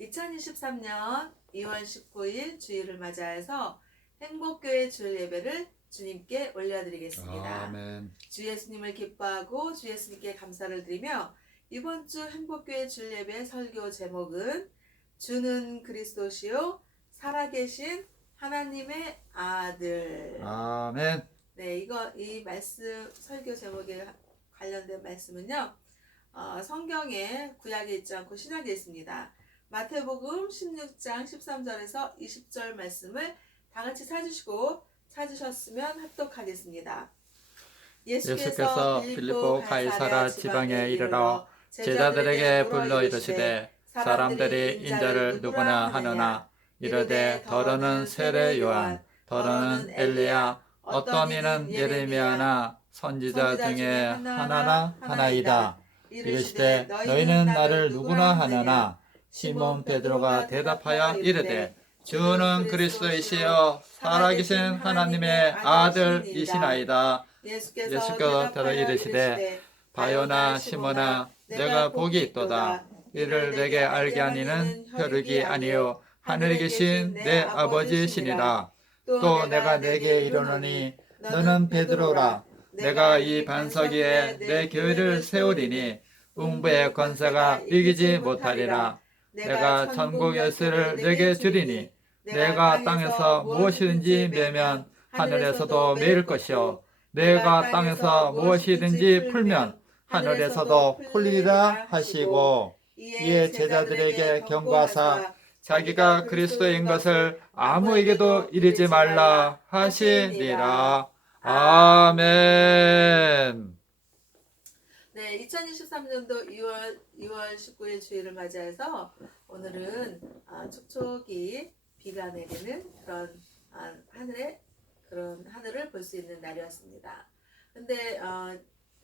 2023년 2월 19일 주일을 맞이해서 행복교회 주일 예배를 주님께 올려드리겠습니다. 아멘. 주 예수님을 기뻐하고 주 예수님께 감사를 드리며 이번 주 행복교회 주일 예배 설교 제목은 주는 그리스도시요 살아계신 하나님의 아들. 아멘. 네, 이 말씀 설교 제목에 관련된 말씀은요. 성경에 구약에 있지 않고 신약에 있습니다. 마태복음 16장 13절에서 20절 말씀을 다 같이 찾으셨으면 합독하겠습니다. 예수께서 빌립보 가이사라 지방에 이르러 제자들에게 불러 이르시되 사람들이 인자를 누구나 하느나 이르되 더러는 세례 요한 더러는 엘리야 어떤 이는 예레미야나 선지자 중에 하나나 하나이다. 이르시되 너희는 나를 누구나 하느나 시몬 베드로가 대답하여 이르되 주는 그리스도이시여 살아계신 하나님의 아들이시나이다. 예수께서 대답 이르시되 바요나 시몬아 내가 복이 있도다. 이를 내게 알게 하니는 혈육이 아니요 하늘에 계신 내 아버지시니라. 또 내가 내게 이르노니 너는 베드로라. 내가 이 반석 위에 내 교회를 세우리니 음부의 권세가 이기지 못하리라. 내가 천국 열쇠를 내게 주리니 내가 땅에서 무엇이든지 매면 하늘에서도 매일 것이요 내가 땅에서 무엇이든지 풀면 하늘에서도 풀리리라 하시고 이에 제자들에게 경고하사 자기가 그리스도인 것을 아무에게도 이르지 말라 하시니라. 아멘. 네, 2023년도 2월 19일 주일을 맞이해서 오늘은 촉촉이 비가 내리는 그런 하늘을 볼 수 있는 날이었습니다. 근데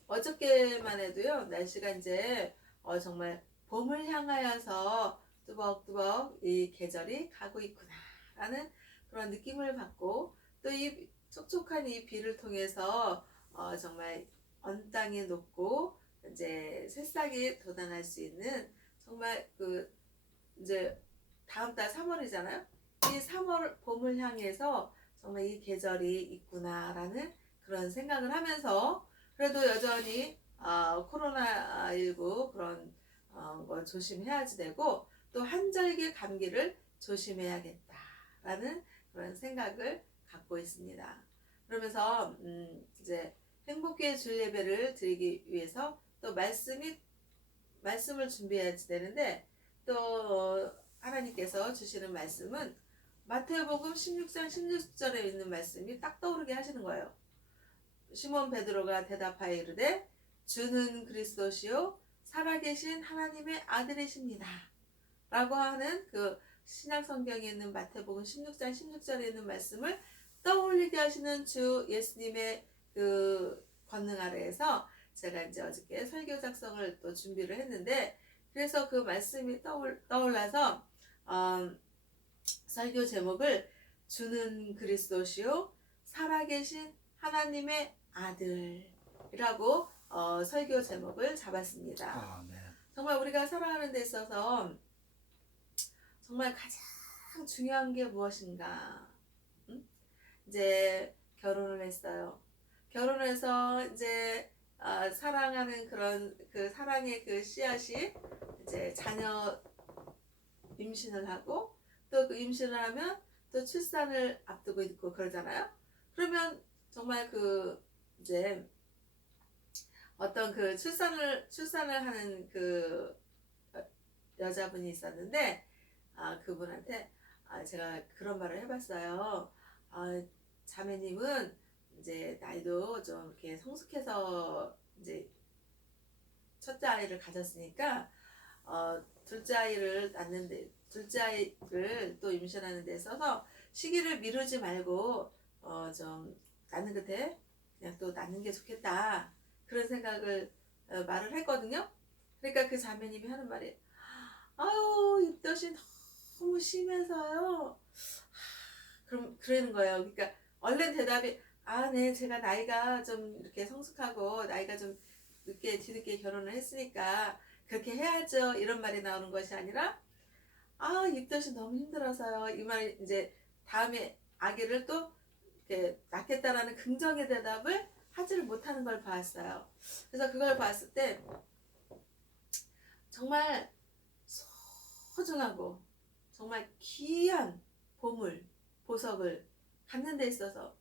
어저께만 해도요 날씨가 이제 정말 봄을 향하여서 뚜벅뚜벅 이 계절이 가고 있구나라는 그런 느낌을 받고 또 이 촉촉한 이 비를 통해서 정말 언 땅이 녹고 이제 새싹이 돋아날 수 있는 정말 이제 다음 달 3월이잖아요. 이 3월 봄을 향해서 정말 이 계절이 있구나라는 그런 생각을 하면서 그래도 여전히 코로나19 그런 걸 조심해야지 되고 또 한절기 감기를 조심해야겠다라는 그런 생각을 갖고 있습니다. 그러면서 이제 행복교회 주일 예배를 드리기 위해서 또 말씀을 준비해야지 되는데 또 하나님께서 주시는 말씀은 마태복음 16장 16절에 있는 말씀이 딱 떠오르게 하시는 거예요. 시몬 베드로가 대답하여 이르되 주는 그리스도시요 살아계신 하나님의 아들이십니다. 라고 하는 그 신약 성경에 있는 마태복음 16장 16절에 있는 말씀을 떠올리게 하시는 주 예수님의 그 권능 아래에서 제가 이제 어저께 설교 작성을 또 준비를 했는데 그래서 그 말씀이 떠올라서 설교 제목을 주는 그리스도시요 살아계신 하나님의 아들이라고 설교 제목을 잡았습니다. 정말 우리가 살아가는 데 있어서 정말 가장 중요한 게 무엇인가? 이제 결혼을 했어요. 결혼해서 이제 사랑하는 그런 그 사랑의 그 씨앗이 이제 자녀 임신을 하고 또 그 임신을 하면 또 출산을 앞두고 있고 그러잖아요. 그러면 정말 이제 어떤 그 출산을 하는 그 여자분이 있었는데 그분한테 제가 그런 말을 해봤어요. 자매님은 이제 나이도 좀 이렇게 성숙해서 이제 첫째 아이를 가졌으니까 둘째 아이를 또 임신하는 데 있어서 시기를 미루지 말고 좀 낳는 끝에 그냥 또 낳는 게 좋겠다 그런 생각을 말을 했거든요. 그러니까 그 자매님이 하는 말이 아유 입덧이 너무 심해서요. 그러는 거예요. 그러니까 얼른 대답이 네 제가 나이가 좀 이렇게 성숙하고 나이가 좀 뒤늦게 결혼을 했으니까 그렇게 해야죠 이런 말이 나오는 것이 아니라 입덧이 너무 힘들어서요. 이 말 이제 다음에 아기를 또 이렇게 낳겠다라는 긍정의 대답을 하지를 못하는 걸 봤어요. 그래서 그걸 봤을 때 정말 소중하고 정말 귀한 보물, 보석을 갖는 데 있어서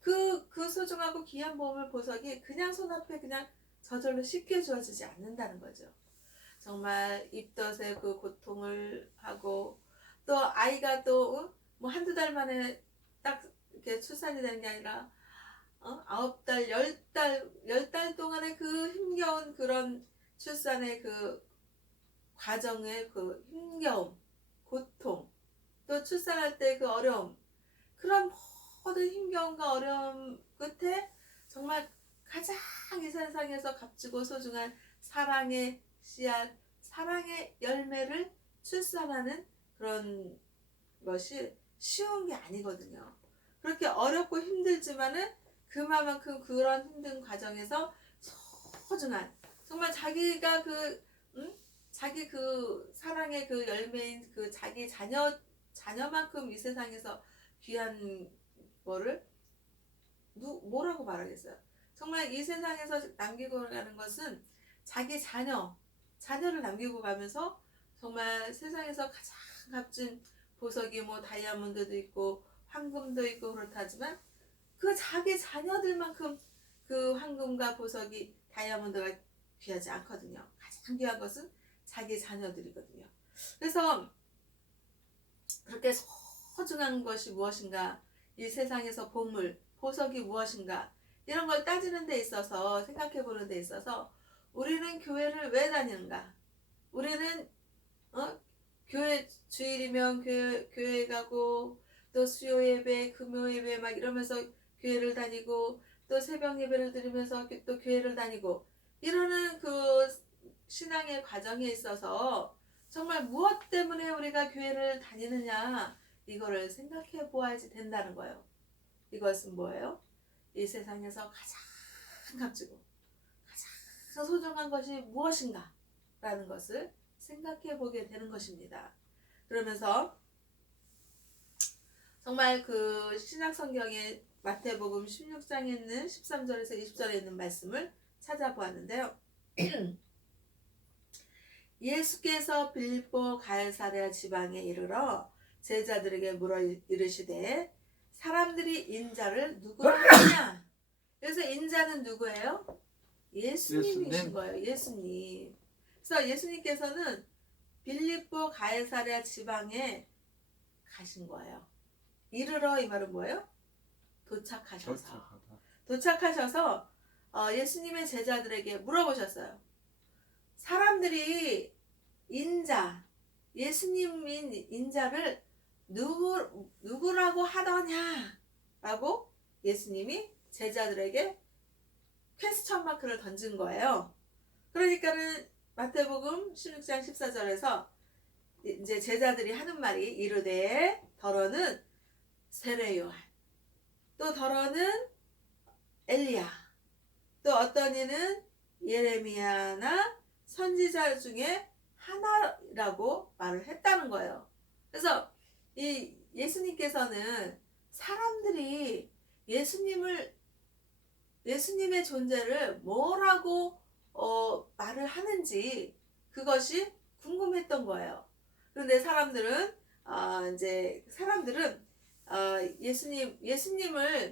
그 소중하고 귀한 보물, 보석이 그냥 손 앞에 그냥 저절로 쉽게 주어지지 않는다는 거죠. 정말 입덧의 그 고통을 하고 또 아이가 또 뭐 한두 달 만에 딱 이렇게 출산이 되는 게 아니라 9달, 10달, 10달 동안의 그 힘겨운 그런 출산의 그 과정의 그 힘겨움, 고통, 또 출산할 때 그 어려움, 그런 모든 힘겨움과 어려움 끝에 정말 가장 이 세상에서 값지고 소중한 사랑의 씨앗, 사랑의 열매를 출산하는 그런 것이 쉬운 게 아니거든요. 그렇게 어렵고 힘들지만은 그만큼 그런 힘든 과정에서 소중한, 정말 자기가 자기 그 사랑의 그 열매인 그 자기 자녀만큼 이 세상에서 귀한 거를 뭐라고 말하겠어요. 정말 이 세상에서 남기고 가는 것은 자기 자녀를 남기고 가면서 정말 세상에서 가장 값진 보석이 뭐 다이아몬드도 있고 황금도 있고 그렇다지만 그 자기 자녀들만큼 그 황금과 보석이 다이아몬드가 귀하지 않거든요. 가장 귀한 것은 자기 자녀들이거든요. 그래서 그렇게 소중한 것이 무엇인가, 이 세상에서 보물, 보석이 무엇인가, 이런 걸 따지는 데 있어서, 생각해 보는 데 있어서 우리는 교회를 왜 다니는가? 우리는 교회 주일이면 교회 가고 또 수요 예배, 금요 예배 막 이러면서 교회를 다니고 또 새벽 예배를 드리면서 또 교회를 다니고 이러는 그 신앙의 과정에 있어서 정말 무엇 때문에 우리가 교회를 다니느냐, 이거를 생각해 보아야지 된다는 거예요. 이것은 뭐예요? 이 세상에서 가장 값지고 가장 소중한 것이 무엇인가 라는 것을 생각해 보게 되는 것입니다. 그러면서 정말 그 신약 성경의 마태복음 16장에 있는 13절에서 20절에 있는 말씀을 찾아보았는데요. 예수께서 빌립보 가이사랴 지방에 이르러 제자들에게 물어 이르시되 사람들이 인자를 누구라 하느냐. 그래서 인자는 누구예요? 예수님이신 거예요. 예수님. 그래서 예수님께서는 빌립보 가이사랴 지방에 가신 거예요. 이르러, 이 말은 뭐예요? 도착하셔서 예수님의 제자들에게 물어보셨어요. 사람들이 예수님인 인자를 누구라고 하더냐? 라고 예수님이 제자들에게 퀘스천 마크를 던진 거예요. 그러니까는 마태복음 16장 14절에서 이제 제자들이 하는 말이 이르되 더러는 세례 요한, 또 더러는 엘리야, 또 어떤 이는 예레미야나 선지자 중에 하나라고 말을 했다는 거예요. 그래서 이 예수님께서는 사람들이 예수님의 존재를 뭐라고 말을 하는지 그것이 궁금했던 거예요. 그런데 사람들은 예수님은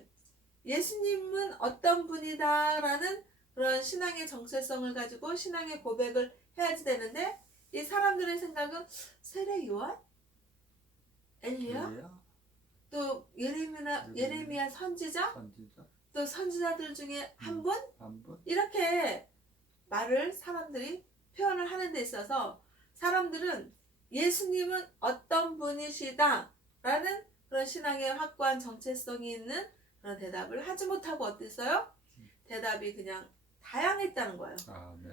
어떤 분이다라는 그런 신앙의 정체성을 가지고 신앙의 고백을 해야지 되는데, 이 사람들의 생각은 세례 요한? 엘리야? 또 예레미야 선지자? 또 선지자들 중에 한 분? 이렇게 말을 사람들이 표현을 하는 데 있어서 사람들은 예수님은 어떤 분이시다 라는 그런 신앙의 확고한 정체성이 있는 그런 대답을 하지 못하고 어땠어요? 대답이 그냥 다양했다는 거예요.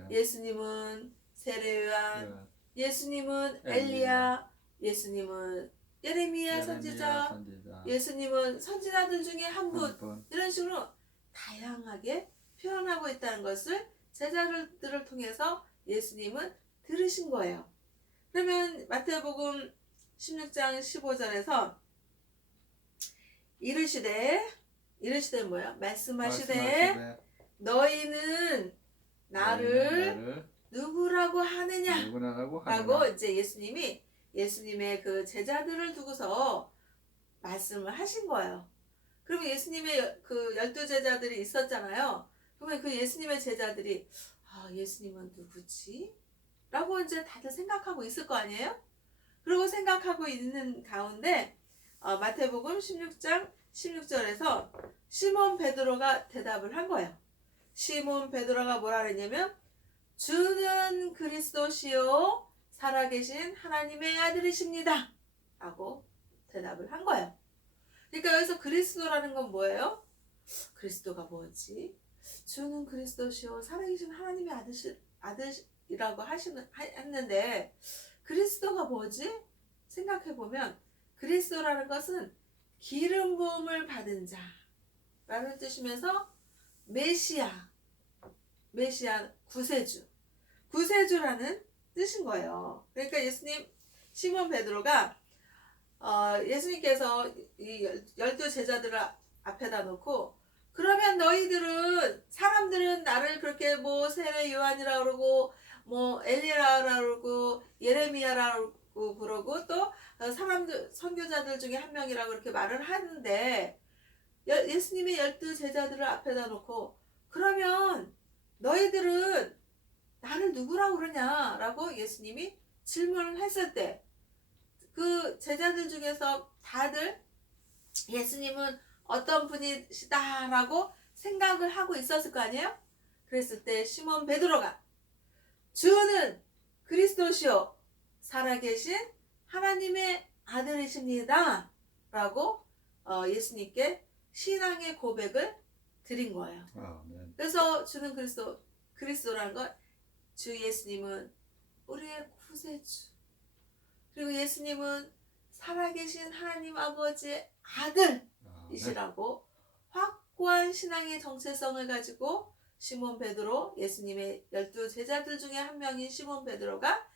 예수님은 세례요한, 예수님은 엘리야, 예수님은 예레미야 선지자, 예수님은 선지자들 중에 한 분, 이런 식으로 다양하게 표현하고 있다는 것을 제자들을 통해서 예수님은 들으신 거예요. 그러면 마태복음 16장 15절에서 이르시되 뭐야? 말씀하시되 너희는 나를 누구라고 하느냐? 라고 이제 예수님의 그 제자들을 두고서 말씀을 하신 거예요. 그러면 예수님의 그 12제자들이 있었잖아요. 그러면 그 예수님의 제자들이 예수님은 누구지? 라고 이제 다들 생각하고 있을 거 아니에요? 그리고 생각하고 있는 가운데 마태복음 16장 16절에서 시몬 베드로가 대답을 한 거예요. 시몬 베드로가 뭐라 그랬냐면 주는 그리스도시요 살아계신 하나님의 아들이십니다 라고 대답을 한 거예요. 그러니까 여기서 그리스도라는 건 뭐예요? 그리스도가 뭐지? 주는 그리스도시요 살아계신 하나님의 아들이라고 했는데 그리스도가 뭐지? 생각해보면 그리스도라는 것은 기름 부음을 받은 자라는 뜻이면서 메시아 구세주라는 뜻인 거예요. 그러니까 시몬 베드로가 예수님께서 이 12제자들을 앞에다 놓고 그러면 사람들은 나를 그렇게 뭐 세례 요한이라 그러고 뭐 엘리야라 그러고 예레미야라고 그러고 또 선교자들 중에 한 명이라고 그렇게 말을 하는데 예수님의 12제자들을 앞에다 놓고 그러면 너희들은 나를 누구라고 그러냐라고 예수님이 질문을 했을 때 그 제자들 중에서 다들 예수님은 어떤 분이시다라고 생각을 하고 있었을 거 아니에요? 그랬을 때 시몬 베드로가 주는 그리스도시요 살아계신 하나님의 아들이십니다 라고 예수님께 신앙의 고백을 드린 거예요. 그래서 주는 그리스도라는 건 주 예수님은 우리의 구세주, 그리고 예수님은 살아계신 하나님 아버지의 아들이시라고 확고한 신앙의 정체성을 가지고 시몬 베드로, 예수님의 12제자들 중에 한 명인 시몬 베드로가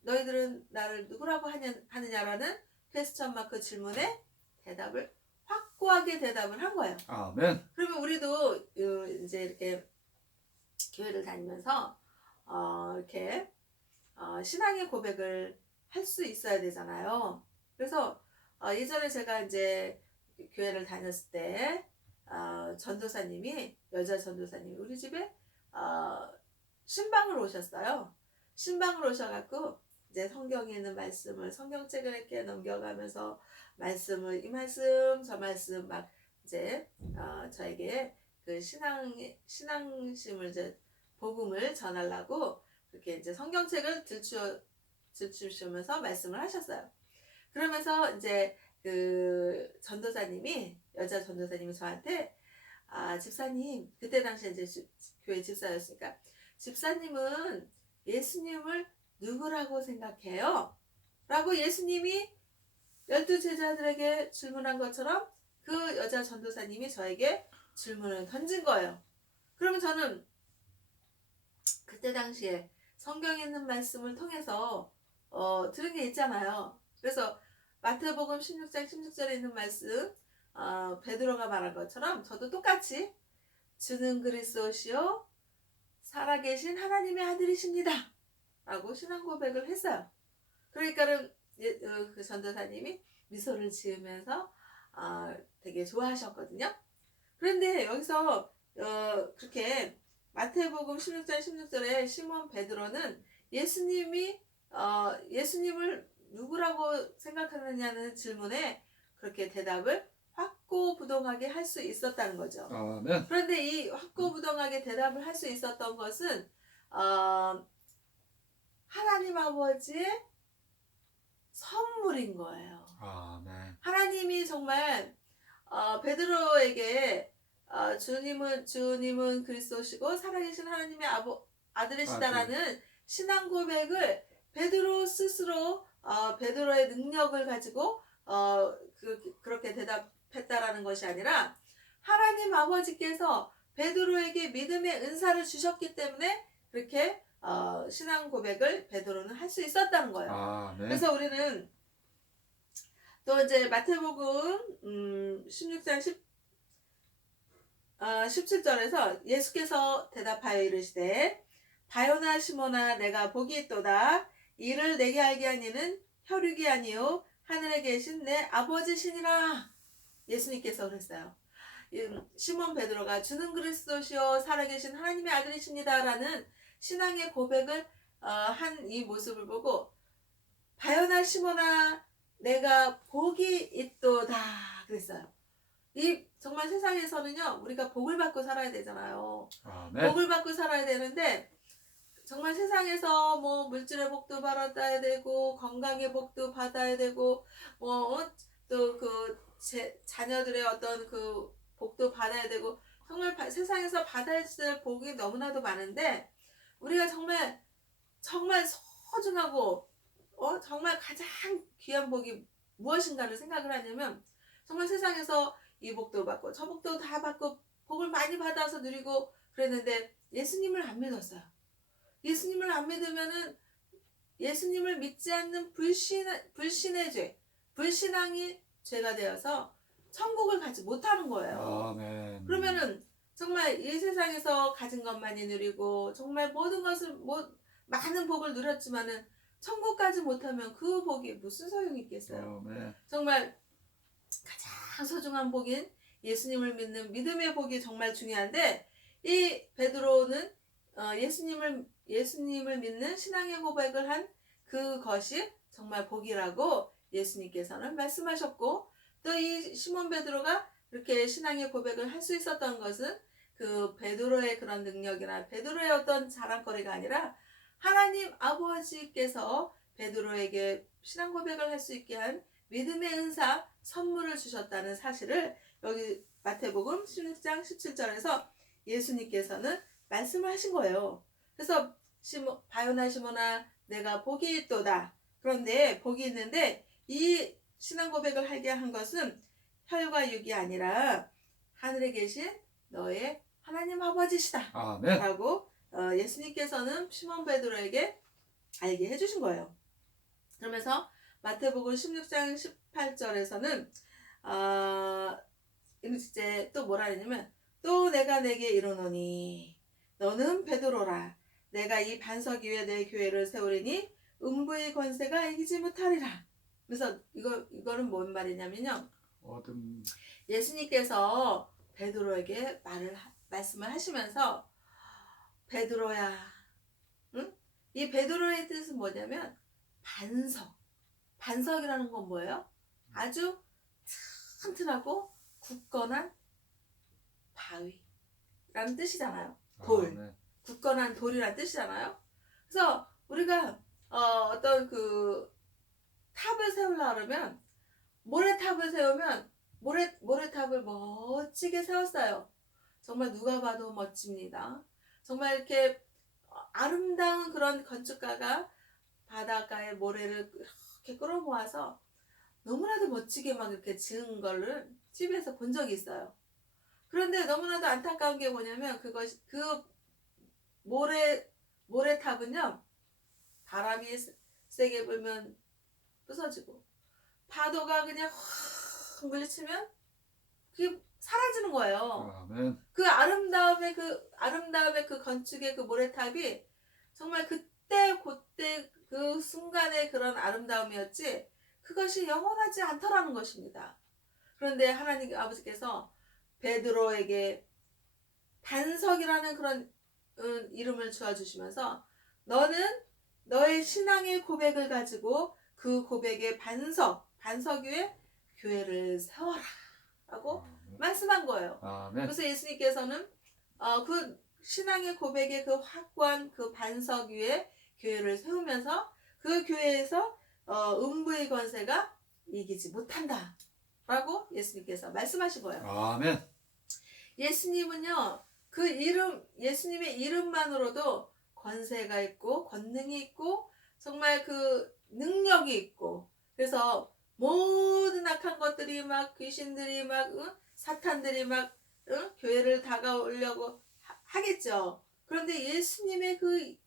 너희들은 나를 누구라고 하느냐라는 퀘스천 마크 질문에 확고하게 대답을 한 거예요. 아멘. 그러면 우리도 이제 이렇게 교회를 다니면서 이렇게 신앙의 고백을 할 수 있어야 되잖아요. 그래서 예전에 제가 이제 교회를 다녔을 때 여자 전도사님이 우리 집에 신방을 오셨어요. 신방을 오셔갖고 이제 성경에 있는 말씀을 성경책을 이렇게 넘겨가면서 이 말씀 저 말씀 막 이제 저에게 그 신앙심을 이제 복음을 전하려고 그렇게 이제 성경책을 들추시면서 말씀을 하셨어요. 그러면서 이제 그 여자 전도사님이 저한테 집사님, 그때 당시에 이제 교회 집사였으니까 집사님은 예수님을 누구라고 생각해요? 라고 예수님이 12제자들에게 질문한 것처럼 그 여자 전도사님이 저에게 질문을 던진 거예요. 그러면 저는 그때 당시에 성경에 있는 말씀을 통해서 들은 게 있잖아요. 그래서 마태복음 16장 16절에 있는 말씀 베드로가 말한 것처럼 저도 똑같이 주는 그리스도시요 살아계신 하나님의 아들이십니다 라고 신앙 고백을 했어요. 그러니까는 그 전도사님이 미소를 지으면서 되게 좋아하셨거든요. 그런데 여기서 그렇게 마태복음 16장 16절에 시몬 베드로는 예수님을 누구라고 생각하느냐는 질문에 그렇게 대답을 확고부동하게 할 수 있었다는 거죠. 아멘. 그런데 이 확고부동하게 대답을 할 수 있었던 것은 하나님 아버지의 선물인 거예요. 아멘. 하나님이 정말 베드로에게 주님은 그리스도시고 살아계신 하나님의 아들이시다라는 신앙 고백을 베드로 스스로 베드로의 능력을 가지고 그렇게 대답했다라는 것이 아니라 하나님 아버지께서 베드로에게 믿음의 은사를 주셨기 때문에 그렇게 신앙 고백을 베드로는 할 수 있었다는 거예요. 아, 네. 그래서 우리는 또 이제 마태복음 16장 17절에서 예수께서 대답하여 이르시되 바요나 시몬아 내가 복이 있도다. 이를 내게 알게 하니는 혈육이 아니요 하늘에 계신 내 아버지시니라. 예수님께서 그랬어요. 시몬 베드로가 주는 그리스도시요 살아계신 하나님의 아들이십니다 라는 신앙의 고백을 한 이 모습을 보고 바요나 시몬아 내가 복이 있도다 그랬어요. 이 정말 세상에서는요 우리가 복을 받고 살아야 되잖아요. 아, 네. 복을 받고 살아야 되는데 정말 세상에서 뭐 물질의 복도 받아야 되고 건강의 복도 받아야 되고 뭐 또 그 자녀들의 어떤 그 복도 받아야 되고 정말 세상에서 받아야 할 복이 너무나도 많은데 우리가 정말 소중하고 정말 가장 귀한 복이 무엇인가를 생각을 하냐면 정말 세상에서 이 복도 받고 저 복도 다 받고 복을 많이 받아서 누리고 그랬는데 예수님을 안 믿었어요. 예수님을 안 믿으면은 예수님을 믿지 않는 불신의 죄, 불신앙이 죄가 되어서 천국을 가지 못하는 거예요. 아멘. 그러면은 정말 이 세상에서 가진 것 많이 누리고 정말 모든 것을 많은 복을 누렸지만은 천국까지 못하면 그 복이 무슨 소용이 있겠어요. 아멘. 정말 가장 소중한 복인 예수님을 믿는 믿음의 복이 정말 중요한데 이 베드로는 예수님을 믿는 신앙의 고백을 한 그것이 정말 복이라고 예수님께서는 말씀하셨고 또 이 시몬 베드로가 이렇게 신앙의 고백을 할 수 있었던 것은 그 베드로의 그런 능력이나 베드로의 어떤 자랑거리가 아니라 하나님 아버지께서 베드로에게 신앙 고백을 할 수 있게 한 믿음의 은사 선물을 주셨다는 사실을 여기 마태복음 16장 17절에서 예수님께서는 말씀을 하신 거예요. 그래서 바요나 시몬아 내가 복이 있도다. 그런데 복이 있는데 이 신앙 고백을 하게 한 것은 혈과 육이 아니라 하늘에 계신 너의 하나님 아버지시다. 아멘. 라고 예수님께서는 시몬 베드로에게 알게 해주신 거예요. 그러면서 마태복음 16장 18절에서는 이제 또 뭐라 했냐면 또 내가 내게 이르노니 너는 베드로라. 내가 이 반석 위에 내 교회를 세우리니 음부의 권세가 이기지 못하리라. 그래서 이거는 뭔 말이냐면요. 어둠. 예수님께서 베드로에게 말씀을 하시면서 베드로야, 응? 이 베드로의 뜻은 뭐냐면 반석. 반석이라는 건 뭐예요? 아주 튼튼하고 굳건한 바위라는 뜻이잖아요. 돌. 아멘. 굳건한 돌이라는 뜻이잖아요. 그래서 우리가 어떤 그 탑을 세우려고 그러면 모래탑을 세우면 모래탑을 멋지게 세웠어요. 정말 누가 봐도 멋집니다. 정말 이렇게 아름다운 그런 건축가가 바닷가에 모래를 이렇게 끌어모아서 너무나도 멋지게 막 이렇게 지은 거를 TV에서 본 적이 있어요. 그런데 너무나도 안타까운 게 뭐냐면 그 모래탑은요 바람이 세게 불면 부서지고 파도가 그냥 확 물리치면 그게 사라지는 거예요. 아멘. 그 아름다움의 그 건축의 그 모래탑이 정말 그때 그 순간의 그런 아름다움이었지 그것이 영원하지 않더라는 것입니다. 그런데 하나님 아버지께서 베드로에게 반석이라는 그런 이름을 주어주시면서 너는 너의 신앙의 고백을 가지고 그 고백의 반석 위에 교회를 세워라 라고 말씀한 거예요. 아멘. 그래서 예수님께서는 그 신앙의 고백의 그 확고한 그 반석 위에 교회를 세우면서 그 교회에서 음부의 권세가 이기지 못한다 라고 예수님께서 말씀하신 거예요. 아멘. 예수님은요 예수님의 이름만으로도 권세가 있고 권능이 있고 정말 그 능력이 있고 그래서 모든 악한 것들이 막 귀신들이 막 사탄들이 막 교회를 다가오려고 하겠죠. 그런데 예수님의 그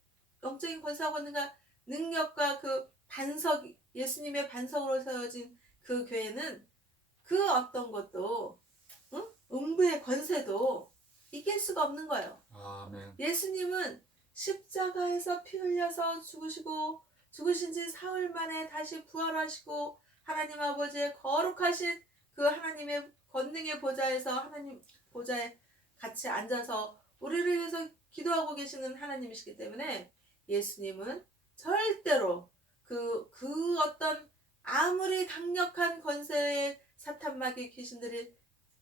영적인 권세와 권능과 능력과 그 반석, 예수님의 반석으로 세워진 그 교회는 그 어떤 것도, 응? 음부의 권세도 이길 수가 없는 거예요. 아멘. 예수님은 십자가에서 피 흘려서 죽으신 지 사흘 만에 다시 부활하시고 하나님 아버지의 거룩하신 그 하나님의 권능의 보좌에서 하나님 보좌에 같이 앉아서 우리를 위해서 기도하고 계시는 하나님이시기 때문에 예수님은 절대로 그 어떤 아무리 강력한 권세의 사탄마귀 귀신들이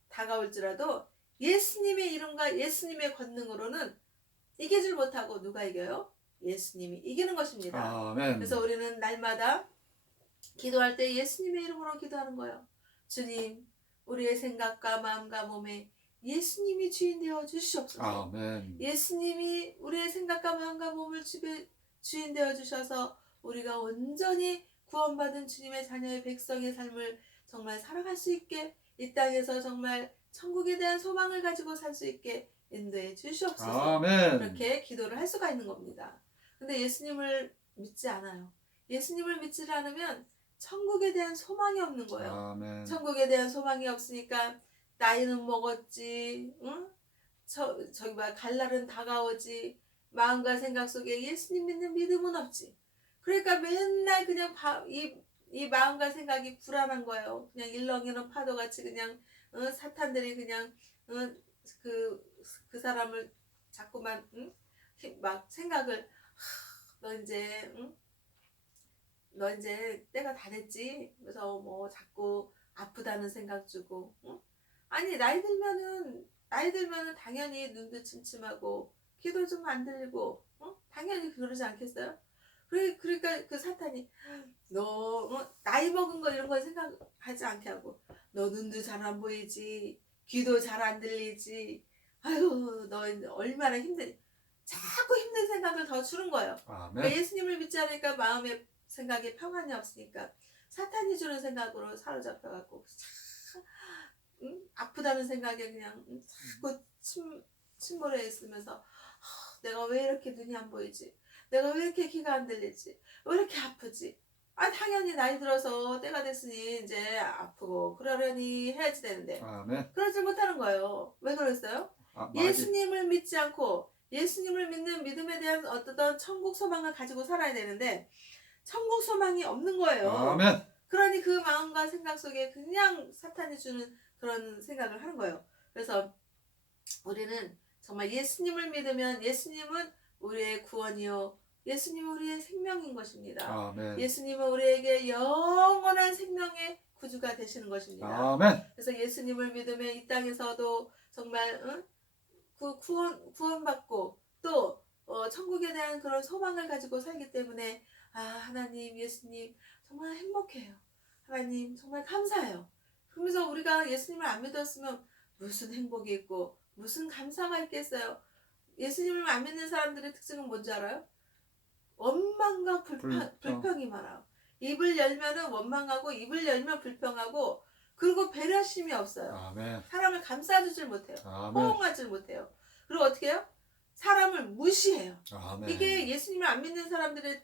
다가올지라도 예수님의 이름과 예수님의 권능으로는 이기질 못하고 누가 이겨요? 예수님이 이기는 것입니다. 아멘. 그래서 우리는 날마다 기도할 때 예수님의 이름으로 기도하는 거예요. 주님, 우리의 생각과 마음과 몸에 예수님이 주인 되어 주시옵소서. 아멘. 예수님이 우리의 생각과 마음과 몸을 주인 되어 주셔서 우리가 온전히 구원받은 주님의 자녀의 백성의 삶을 정말 살아갈 수 있게, 이 땅에서 정말 천국에 대한 소망을 가지고 살 수 있게 인도해 주시옵소서. 아멘. 그렇게 기도를 할 수가 있는 겁니다. 근데 예수님을 믿지 않아요. 예수님을 믿지 않으면 천국에 대한 소망이 없는 거예요. 아멘. 천국에 대한 소망이 없으니까 나이는 먹었지, 응? 저기 갈 날은 다가오지, 마음과 생각 속에 예수님 믿는 믿음은 없지. 그러니까 맨날 그냥 이 마음과 생각이 불안한 거예요. 그냥 일렁이는 파도같이 그냥 사탄들이 그냥 그 사람을 자꾸만 막 생각을 너 이제 때가 다 됐지. 그래서 뭐 자꾸 아프다는 생각 주고, 아니 나이 들면은 당연히 눈도 침침하고 귀도 좀 안 들리고, 당연히 그러지 않겠어요? 그러니까 그 사탄이 너 나이 먹은 거 이런 거 생각하지 않게 하고, 너 눈도 잘 안 보이지, 귀도 잘 안 들리지, 아유 너 얼마나 힘든, 자꾸 힘든 생각을 더 주는 거예요. 아멘. 그러니까 예수님을 믿지 않으니까 마음의 생각에 평안이 없으니까 사탄이 주는 생각으로 사로잡혀갖고 아프다는 생각에 그냥 자꾸 침몰해 있으면서 내가 왜 이렇게 눈이 안 보이지? 내가 왜 이렇게 귀가 안 들리지? 왜 이렇게 아프지? 당연히 나이 들어서 때가 됐으니 이제 아프고 그러려니 해야지 되는데 아멘. 그러지 못하는 거예요. 왜 그랬어요? 예수님을 믿지 않고 예수님을 믿는 믿음에 대한 어떤 천국 소망을 가지고 살아야 되는데 천국 소망이 없는 거예요. 아멘. 그러니 그 마음과 생각 속에 그냥 사탄이 주는 그런 생각을 하는 거예요. 그래서 우리는 정말 예수님을 믿으면 예수님은 우리의 구원이요, 예수님은 우리의 생명인 것입니다. 아멘. 예수님은 우리에게 영원한 생명의 구주가 되시는 것입니다. 아멘. 그래서 예수님을 믿으면 이 땅에서도 정말 그 구원받고 또 천국에 대한 그런 소망을 가지고 살기 때문에 하나님, 예수님 정말 행복해요. 하나님 정말 감사해요. 그러면서 우리가 예수님을 안 믿었으면 무슨 행복이 있고 무슨 감사가 있겠어요. 예수님을 안 믿는 사람들의 특징은 뭔지 알아요? 원망과 불평이 많아요. 입을 열면은 원망하고 입을 열면 불평하고, 그리고 배려심이 없어요. 아멘. 사람을 감싸주질 못해요. 아멘. 호응하지 못해요. 그리고 어떻게 해요? 사람을 무시해요. 아멘. 이게 예수님을 안 믿는 사람들을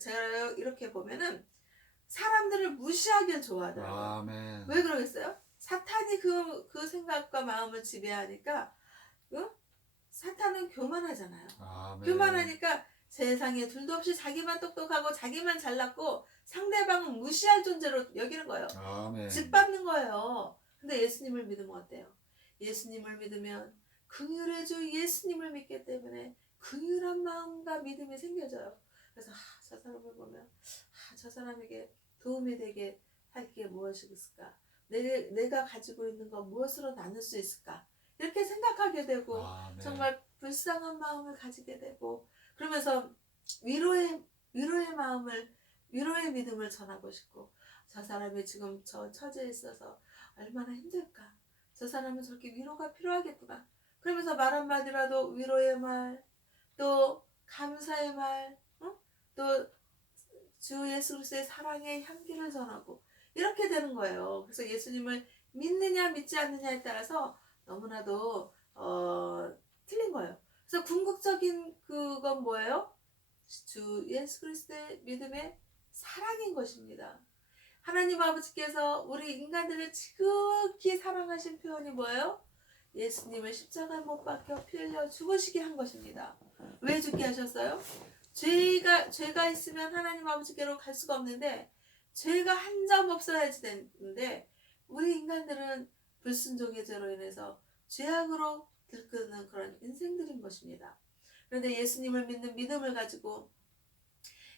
제가 이렇게 보면은 사람들을 무시하길 좋아하더라고요. 아멘. 왜 그러겠어요? 사탄이 그 생각과 마음을 지배하니까, 사탄은 교만하잖아요. 아멘. 교만하니까 세상에 둘도 없이 자기만 똑똑하고 자기만 잘났고 상대방은 무시할 존재로 여기는 거예요. 아멘. 짓밟는 거예요. 근데 예수님을 믿으면 어때요? 예수님을 믿으면 긍휼의 주 예수님을 믿기 때문에 긍휼한 마음과 믿음이 생겨져요. 그래서 저 사람을 보면 저 사람에게 도움이 되게 할 게 무엇이 있을까? 내가 가지고 있는 거 무엇으로 나눌 수 있을까? 이렇게 생각하게 되고, 아멘. 정말 불쌍한 마음을 가지게 되고, 그러면서 위로의 마음을, 위로의 믿음을 전하고 싶고, 저 사람이 지금 저 처지에 있어서 얼마나 힘들까? 저 사람은 저렇게 위로가 필요하겠구나. 그러면서 말 한마디라도 위로의 말, 또 감사의 말, 또 주 예수 그리스도의 사랑의 향기를 전하고, 이렇게 되는 거예요. 그래서 예수님을 믿느냐 믿지 않느냐에 따라서 너무나도 틀린 거예요. 그래서 궁극적인 그건 뭐예요? 주 예수 그리스도의 믿음의 사랑인 것입니다. 하나님 아버지께서 우리 인간들을 지극히 사랑하신 표현이 뭐예요? 예수님을 십자가에 못 박혀 피 흘려 죽으시게 한 것입니다. 왜 죽게 하셨어요? 죄가 있으면 하나님 아버지께로 갈 수가 없는데, 죄가 한 점 없어야지 되는데, 우리 인간들은 불순종의 죄로 인해서 죄악으로 들끓는 그런 인생들인 것입니다. 그런데 예수님을 믿는 믿음을 가지고,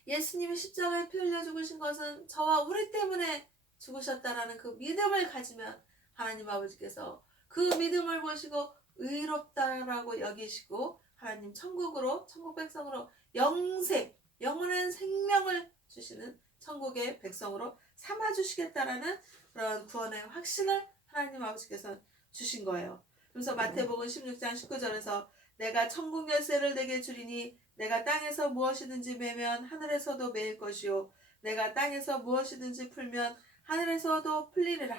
예수님이 십자가에 피 흘려 죽으신 것은 저와 우리 때문에 죽으셨다라는 그 믿음을 가지면 하나님 아버지께서 그 믿음을 보시고 의롭다라고 여기시고 하나님 천국 백성으로 영생, 영원한 생명을 주시는 천국의 백성으로 삼아주시겠다라는 그런 구원의 확신을 하나님 아버지께서 주신 거예요. 그래서 마태복음 16장 19절에서 내가 천국 열쇠를 내게 주리니 내가 땅에서 무엇이든지 매면 하늘에서도 매일 것이요 내가 땅에서 무엇이든지 풀면 하늘에서도 풀리리라.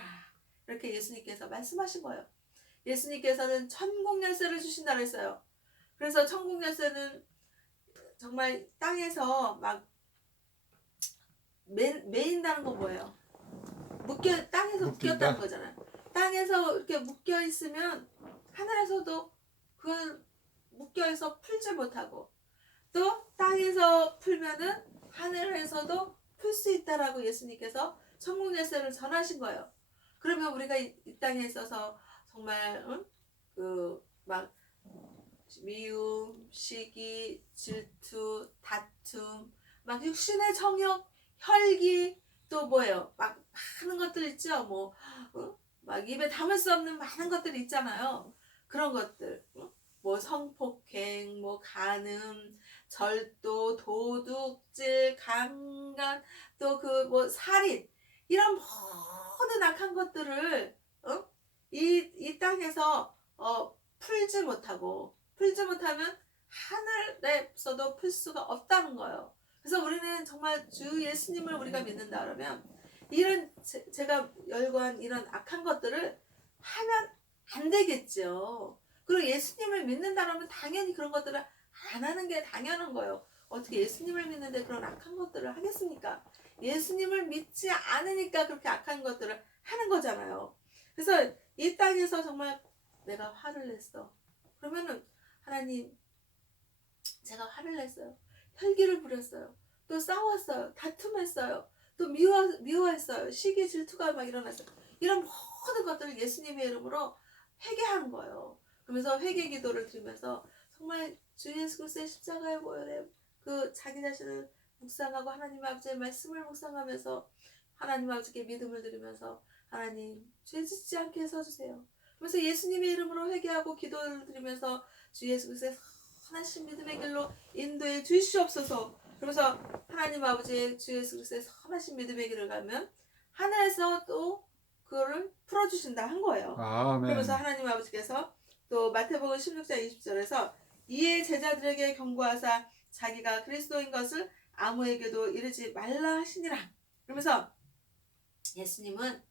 이렇게 예수님께서 말씀하신 거예요. 예수님께서는 천국 열쇠를 주신다고 했어요. 그래서 천국 열쇠는 정말 땅에서 막 매인다는 건 뭐예요? 땅에서 묶였다는 거잖아요. 땅에서 이렇게 묶여 있으면 하늘에서도 그 묶여서 풀지 못하고, 또 땅에서 풀면은 하늘에서도 풀 수 있다라고 예수님께서 천국 열쇠를 전하신 거예요. 그러면 우리가 이 땅에 있어서 정말 막 미움, 시기, 질투, 다툼, 막 육신의 정욕, 혈기, 또 뭐예요? 막 많은 것들 있죠. 막 입에 담을 수 없는 많은 것들이 있잖아요. 그런 것들, 뭐 성폭행, 뭐 간음, 절도, 도둑질, 강간, 또 뭐 살인, 이런 모든 악한 것들을 이 땅에서 풀지 못하면 하늘에서도 풀 수가 없다는 거예요. 그래서 우리는 정말 주 예수님을 우리가 믿는다 그러면 이런 제가 열거한 이런 악한 것들을 하면 안 되겠죠. 그리고 예수님을 믿는다면 당연히 그런 것들을 안 하는 게 당연한 거예요. 어떻게 예수님을 믿는데 그런 악한 것들을 하겠습니까? 예수님을 믿지 않으니까 그렇게 악한 것들을 하는 거잖아요. 그래서 이 땅에서 정말 내가 화를 냈어. 그러면은 하나님, 제가 화를 냈어요. 혈기를 부렸어요. 또 싸웠어요. 다툼했어요. 또 미워했어요. 시기 질투가 막 일어났어요. 이런 모든 것들을 예수님의 이름으로 회개하는 거예요. 그러면서 회개 기도를 드리면서 정말 주 예수 그리스도의 십자가의 보혈에 그 자기 자신을 묵상하고 하나님 아버지의 말씀을 묵상하면서 하나님 아버지께 믿음을 드리면서 하나님 죄 짓지 않게 해서주세요. 그래서 예수님의 이름으로 회개하고 기도를 드리면서 주 예수 그리스도의 선하신 믿음의 길로 인도해 주시옵소서. 그러면서 하나님 아버지의 주 예수 그리스도의 선하신 믿음의 길을 가면 하늘에서 또 그거를 풀어주신다 한 거예요. 아멘. 그러면서 하나님 아버지께서 또 마태복음 16장 20절에서 이에 제자들에게 경고하사 자기가 그리스도인 것을 아무에게도 이르지 말라 하시니라. 그러면서 예수님은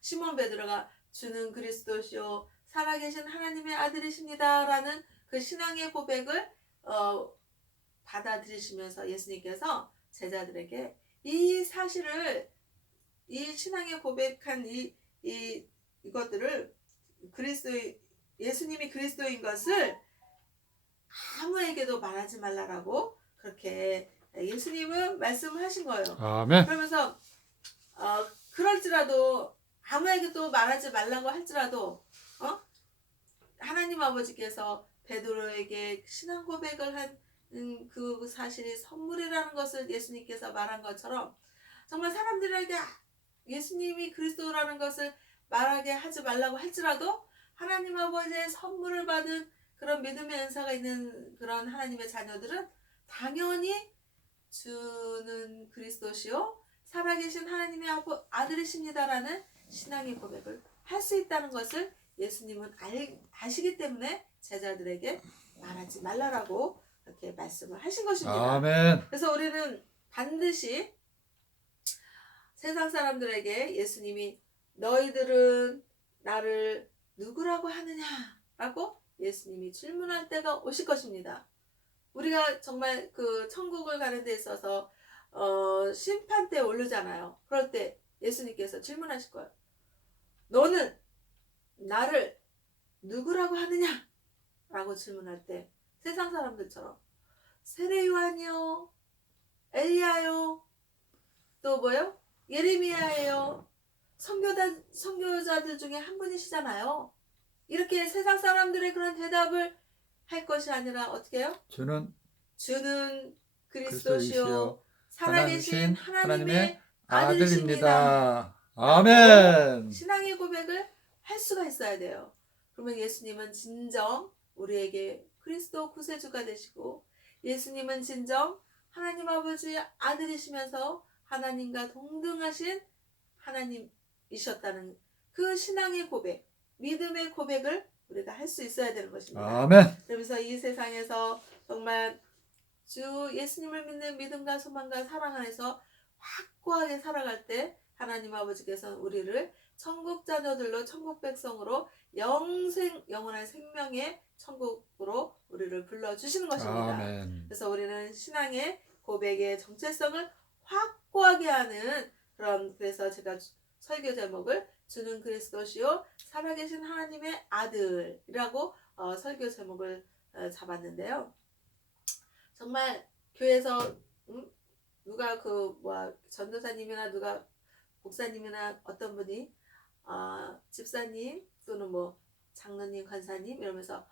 시몬 베드로가 주는 그리스도시요 살아계신 하나님의 아들이십니다 라는 그 신앙의 고백을 받아들이시면서 예수님께서 제자들에게 이 사실을, 이 신앙의 고백한 이것들을 예수님이 그리스도인 것을 아무에게도 말하지 말라라고 그렇게 예수님은 말씀하신 거예요. 아멘. 그러면서 그럴지라도 아무에게도 말하지 말라고 할지라도 하나님 아버지께서 베드로에게 신앙 고백을 한 그 사실이 선물이라는 것을 예수님께서 말한 것처럼 정말 사람들에게 예수님이 그리스도라는 것을 말하게 하지 말라고 할지라도 하나님 아버지의 선물을 받은 그런 믿음의 은사가 있는 그런 하나님의 자녀들은 당연히 주는 그리스도시요 살아계신 하나님의 아들이십니다라는 신앙의 고백을 할 수 있다는 것을 예수님은 아시기 때문에 제자들에게 말하지 말라라고 이렇게 말씀을 하신 것입니다. 아멘. 그래서 우리는 반드시 세상 사람들에게 예수님이 너희들은 나를 누구라고 하느냐라고 예수님이 질문할 때가 오실 것입니다. 우리가 정말 그 천국을 가는 데 있어서 심판 때 오르잖아요. 그럴 때 예수님께서 질문하실 거예요. 너는 나를 누구라고 하느냐? 라고 질문할 때 세상 사람들처럼 세례 요한이요, 엘리야요, 또 뭐요? 예레미야예요. 선교자들 중에 한 분이시잖아요. 이렇게 세상 사람들의 그런 대답을 할 것이 아니라 어떻게 해요? 주는 그리스도시요 살아계신 하나님의 아들이십니다. 아멘. 신앙의 고백을 할 수가 있어야 돼요. 그러면 예수님은 진정 우리에게 그리스도 구세주가 되시고, 예수님은 진정 하나님 아버지의 아들이시면서 하나님과 동등하신 하나님이셨다는 그 신앙의 고백, 믿음의 고백을 우리가 할 수 있어야 되는 것입니다. 아멘. 그러면서 이 세상에서 정말 주 예수님을 믿는 믿음과 소망과 사랑 안에서 확고하게 살아갈 때 하나님 아버지께서는 우리를 천국 자녀들로, 천국 백성으로 영원한 생명의 천국으로 우리를 불러주시는 것입니다. 아멘. 그래서 우리는 신앙의 고백의 정체성을 확고하게 하는 그래서 제가 설교 제목을 주는 그리스도시요 살아계신 하나님의 아들이라고 설교 제목을 잡았는데요. 정말 교회에서 누가 전도사님이나 누가 목사님이나 어떤 분이 집사님 또는 뭐 장로님, 권사님 이러면서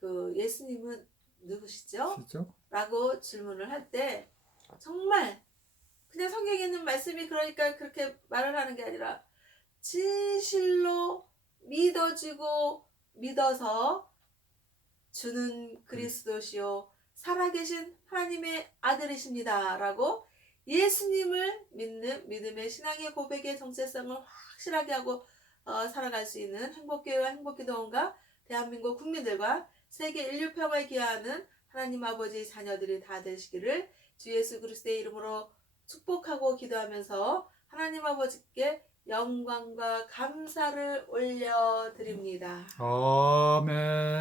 그 예수님은 누구시죠? 라고 질문을 할 때 정말 그냥 성경에 있는 말씀이 그러니까 그렇게 말을 하는 게 아니라 진실로 믿어서 주는 그리스도시요 살아계신 하나님의 아들이십니다 라고 예수님을 믿는 믿음의 신앙의 고백의 정체성을 확실하게 하고 살아갈 수 있는 행복교회와 행복기도원과 대한민국 국민들과 세계 인류 평화에 기여하는 하나님 아버지 자녀들이 다 되시기를 주 예수 그리스도의 이름으로 축복하고 기도하면서 하나님 아버지께 영광과 감사를 올려드립니다. 아멘.